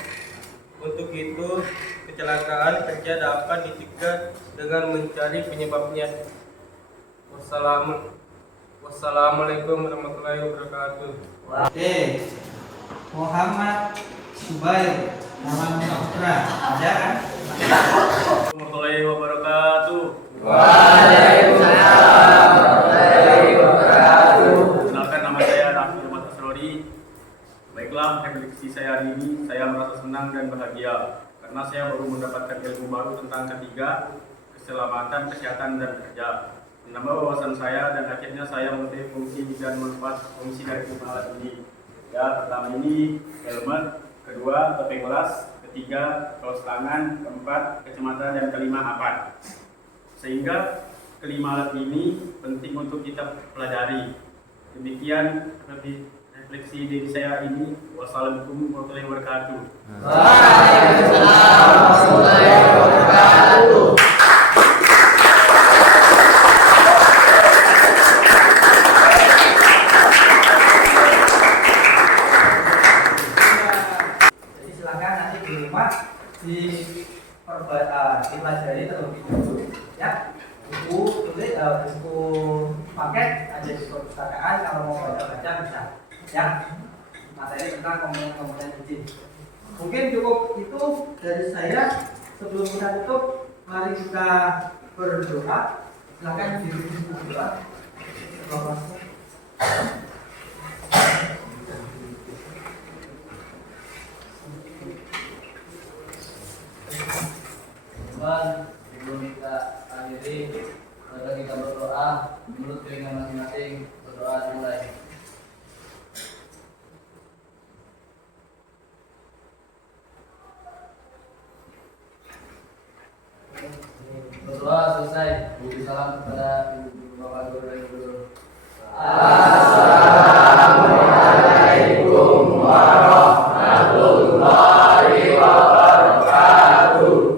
Untuk itu, kecelakaan kerja dapat dicegah dengan mencari penyebabnya. Wassalamualaikum warahmatullahi wabarakatuh. Oke. Muhammad Subair, nama Putra, ada kan? Warahmatullahi wabarakatuh. Waalaikumsalam warahmatullahi wabarakatuh. Kenalkan, nama saya Raffi Ahmad Asrori. Baiklah, refleksi saya hari ini, saya merasa senang dan bahagia karena saya baru mendapatkan ilmu baru tentang ketiga, keselamatan, kesehatan, dan kerja. Menambah wawasan saya dan akhirnya saya mengetahui fungsi dan manfaat fungsi dari alat ini. Ya, pertama ini helmet, kedua topeng gelas, ketiga kaos tangan, keempat kacamata, dan kelima apar. Sehingga kelima alat ini penting untuk kita pelajari. Demikian refleksi diri saya ini. Wassalamualaikum warahmatullahi wabarakatuh. Waalaikumsalam warahmatullahi wabarakatuh. Jadi silakan nanti di rumah dipelajari terlebih dahulu ya. Buku tulis, buku paket ada di perpustakaan, kalau mau baca-baca bisa ya. Materi tentang komponen-komponen izin. Mungkin cukup itu dari saya. Sebelum kita tutup, mari kita berdoa. Silakan diri berdoa. Tuhan, sebelum kita akhiri, mari kita berdoa menurut keinginan masing-masing. Berdoa dimulai. Berdoa selesai. Beri salam kepada ibu bapak guru dan guru. Assalamualaikum warahmatullahi wabarakatuh.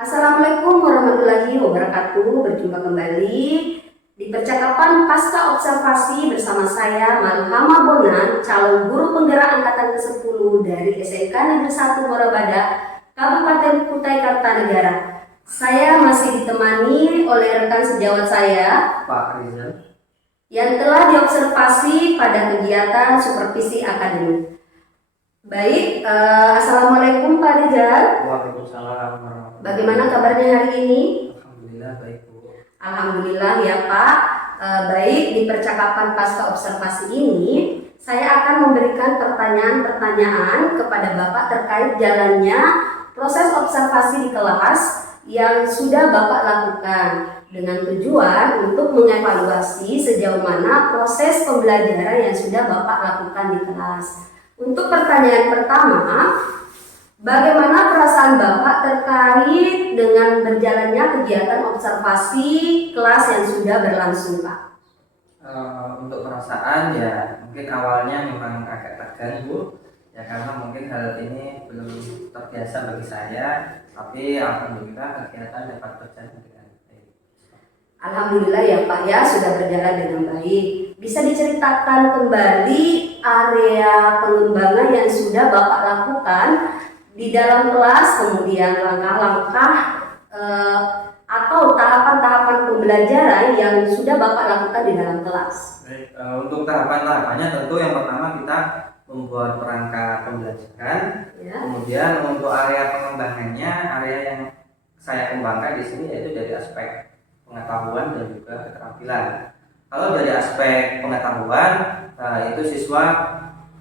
Assalamualaikum warahmatullahi wabarakatuh. Berjumpa kembali Di percakapan pasca observasi bersama saya Marhama Bonan, calon guru penggerak angkatan ke-10 dari SMK Negeri 1 Morabada, Kabupaten Kutai Kartanegara. Saya masih ditemani oleh rekan sejawat saya, Pak Rizal, yang telah diobservasi pada kegiatan supervisi akademik. Baik, Assalamualaikum Pak Rizal. Waalaikumsalam warahmatullahi. Bagaimana kabarnya hari ini? Alhamdulillah baik Bu. Alhamdulillah ya Pak. Baik, di percakapan pasca observasi ini saya akan memberikan pertanyaan-pertanyaan kepada Bapak terkait jalannya proses observasi di kelas yang sudah Bapak lakukan dengan tujuan untuk mengevaluasi sejauh mana proses pembelajaran yang sudah Bapak lakukan di kelas. Untuk pertanyaan pertama, bagaimana perasaan Bapak terkait dengan berjalannya kegiatan observasi kelas yang sudah berlangsung, Pak? Untuk perasaan ya mungkin awalnya memang agak tegang Bu, ya karena mungkin hal ini belum terbiasa bagi saya, tapi alhamdulillah kegiatan dapat berjalan dengan baik. Alhamdulillah ya Pak ya, sudah berjalan dengan baik. Bisa diceritakan kembali area pengembangan yang sudah Bapak lakukan di dalam kelas, kemudian langkah-langkah atau tahapan-tahapan pembelajaran yang sudah Bapak lakukan di dalam kelas. Baik, untuk tahapan-tahapannya tentu yang pertama kita membuat perangkat pembelajaran, Ya. kemudian untuk area pengembangannya, area yang saya kembangkan di sini yaitu dari aspek pengetahuan dan juga keterampilan. Kalau dari aspek pengetahuan, itu siswa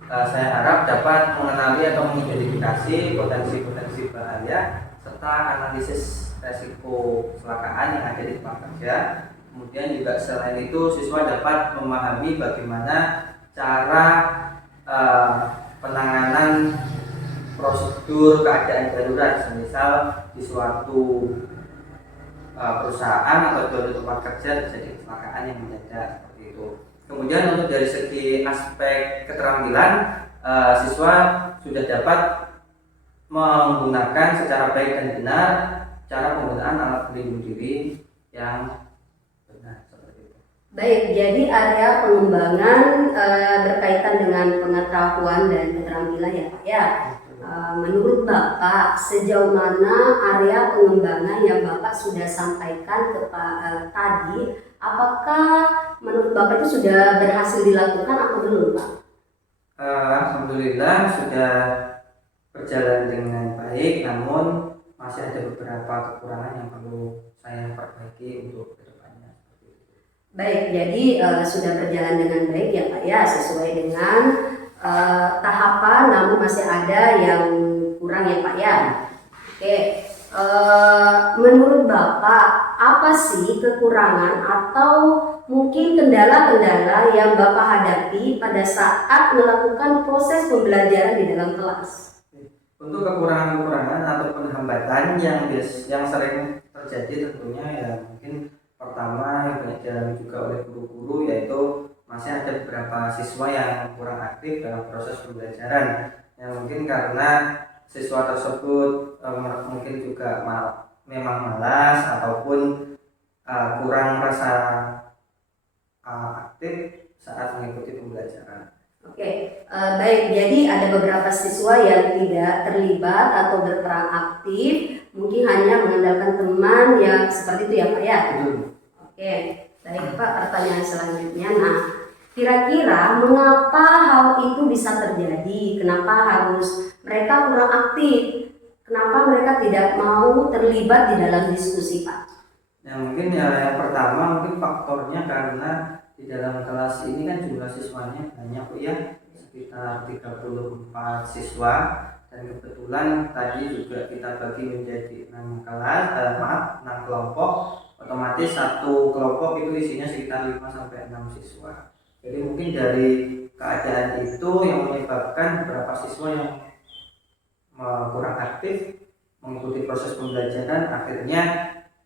saya harap dapat mengenali atau mengidentifikasi potensi-potensi bahaya serta analisis resiko kecelakaan yang ada di tempat kerja. Kemudian juga selain itu siswa dapat memahami bagaimana cara penanganan prosedur keadaan darurat, semisal di suatu perusahaan atau di tempat kerja terjadi kecelakaan yang mendadak seperti itu. Kemudian untuk dari segi aspek keterampilan, siswa sudah dapat menggunakan secara baik dan benar cara penggunaan alat pelindung diri yang benar seperti itu. Baik, jadi area pengembangan berkaitan dengan pengetahuan dan keterampilan ya Pak ya. Menurut Bapak, sejauh mana area pengembangan yang Bapak sudah sampaikan ke Pak tadi, apakah menurut Bapak itu sudah berhasil dilakukan atau belum Pak? Alhamdulillah sudah berjalan dengan baik, namun masih ada beberapa kekurangan yang perlu saya perbaiki untuk kedepannya. Baik, jadi sudah berjalan dengan baik ya Pak ya, sesuai dengan tahapan, namun masih ada yang kurang ya Pak ya. Oke, menurut Bapak apa sih kekurangan atau mungkin kendala-kendala yang Bapak hadapi pada saat melakukan proses pembelajaran di dalam kelas? Untuk kekurangan-kekurangan ataupun hambatan yang sering terjadi tentunya ya mungkin pertama yang banyak dialami juga oleh guru-guru, yaitu masih ada beberapa siswa yang kurang aktif dalam proses pembelajaran, yang mungkin karena siswa tersebut mungkin juga memang malas ataupun kurang rasa aktif saat mengikuti pembelajaran. Oke, baik. Jadi ada beberapa siswa yang tidak terlibat atau berperan aktif, mungkin hanya mengandalkan teman yang seperti itu ya Pak ya. Oke, baik Pak. Pertanyaan selanjutnya, nah, kira-kira mengapa hal itu bisa terjadi? Kenapa harus mereka kurang aktif? Kenapa mereka tidak mau terlibat di dalam diskusi Pak? Mungkin yang pertama mungkin faktornya karena di dalam kelas ini kan jumlah siswanya banyak ya, sekitar 34 siswa, dan kebetulan tadi juga kita bagi menjadi 6 kelompok, otomatis satu kelompok itu isinya sekitar 5-6 siswa. Jadi mungkin dari keadaan itu yang menyebabkan beberapa siswa yang kurang aktif mengikuti proses pembelajaran, akhirnya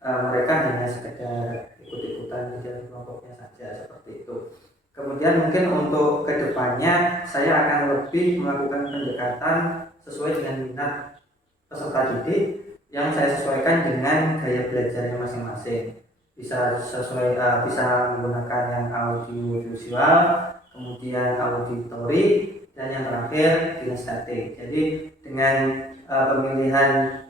mereka hanya sekedar ikut-ikutan di dalam kelompoknya saja seperti itu. Kemudian mungkin untuk kedepannya saya akan lebih melakukan pendekatan sesuai dengan minat peserta didik yang saya sesuaikan dengan gaya belajarnya masing-masing. bisa sesuai bisa menggunakan yang audio visual, kemudian auditori, dan yang terakhir kinestetik. Jadi dengan pemilihan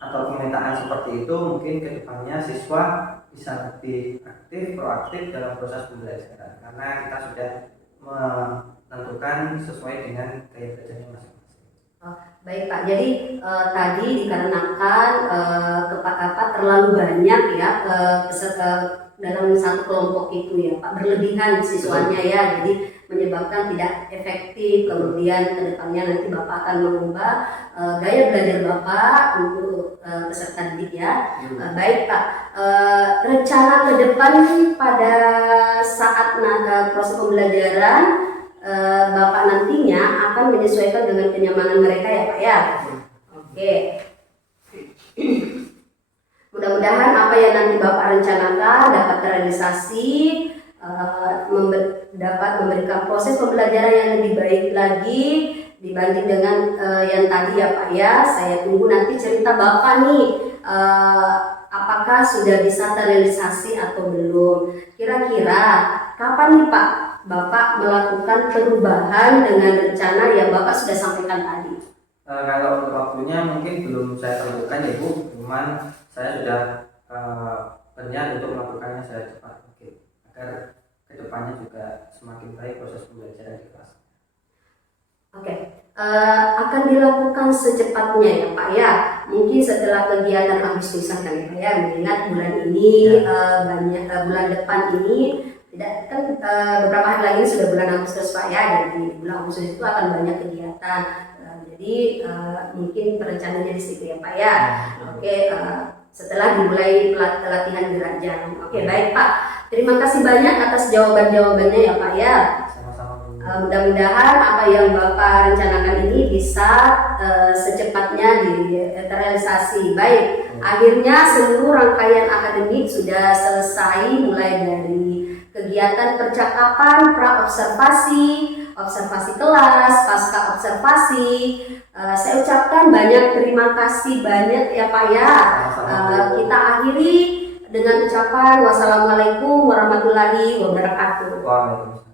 atau pemetaan seperti itu mungkin kedepannya siswa bisa lebih aktif, proaktif dalam proses pembelajaran karena kita sudah menentukan sesuai dengan gaya belajarnya masing-masing. Baik Pak, jadi tadi dikarenakan terlalu banyak ya peserta dalam satu kelompok itu ya Pak, berlebihan siswanya ya, jadi menyebabkan tidak efektif. Kemudian kedepannya nanti Bapak akan mengubah gaya belajar Bapak untuk peserta didik ya. Baik Pak, rencana ke depan pada saat proses pembelajaran Bapak nantinya akan menyesuaikan dengan kenyamanan mereka ya Pak ya. Oke. Mudah-mudahan apa yang nanti Bapak rencanakan dapat terrealisasi, dapat memberikan proses pembelajaran yang lebih baik lagi dibanding dengan yang tadi ya Pak ya. Saya tunggu nanti cerita Bapak nih, apakah sudah bisa terrealisasi atau belum. Kira-kira kapan nih Pak Bapak melakukan perubahan dengan rencana yang Bapak sudah sampaikan tadi? Kalau untuk waktunya mungkin belum saya tentukan ya Bu, cuman saya sudah berniat untuk melakukannya secara cepat mungkin agar kedepannya juga semakin baik proses pembelajaran di kelas. Oke, akan dilakukan secepatnya ya Pak ya. Mungkin setelah kegiatan Agustusan kan ya Pak ya, mengingat bulan ini banyak bulan depan ini tidak kan beberapa hari lagi sudah bulan Agustus Pak ya, dan di bulan Agustus itu akan banyak kegiatan. Jadi mungkin perencanaannya di situ ya Pak ya. Oke, setelah dimulai pelatihan gerak jam. Oke, baik Pak. Terima kasih banyak atas jawaban-jawabannya ya Pak ya. Mudah-mudahan apa yang Bapak rencanakan ini bisa secepatnya terrealisasi. Baik, akhirnya seluruh rangkaian akademik sudah selesai, mulai dari kegiatan percakapan, pra-observasi, observasi kelas, pasca observasi. Saya ucapkan banyak terima kasih banyak ya Pak ya. Kita akhiri dengan ucapan wassalamualaikum warahmatullahi wabarakatuh. Waalaikumsalam.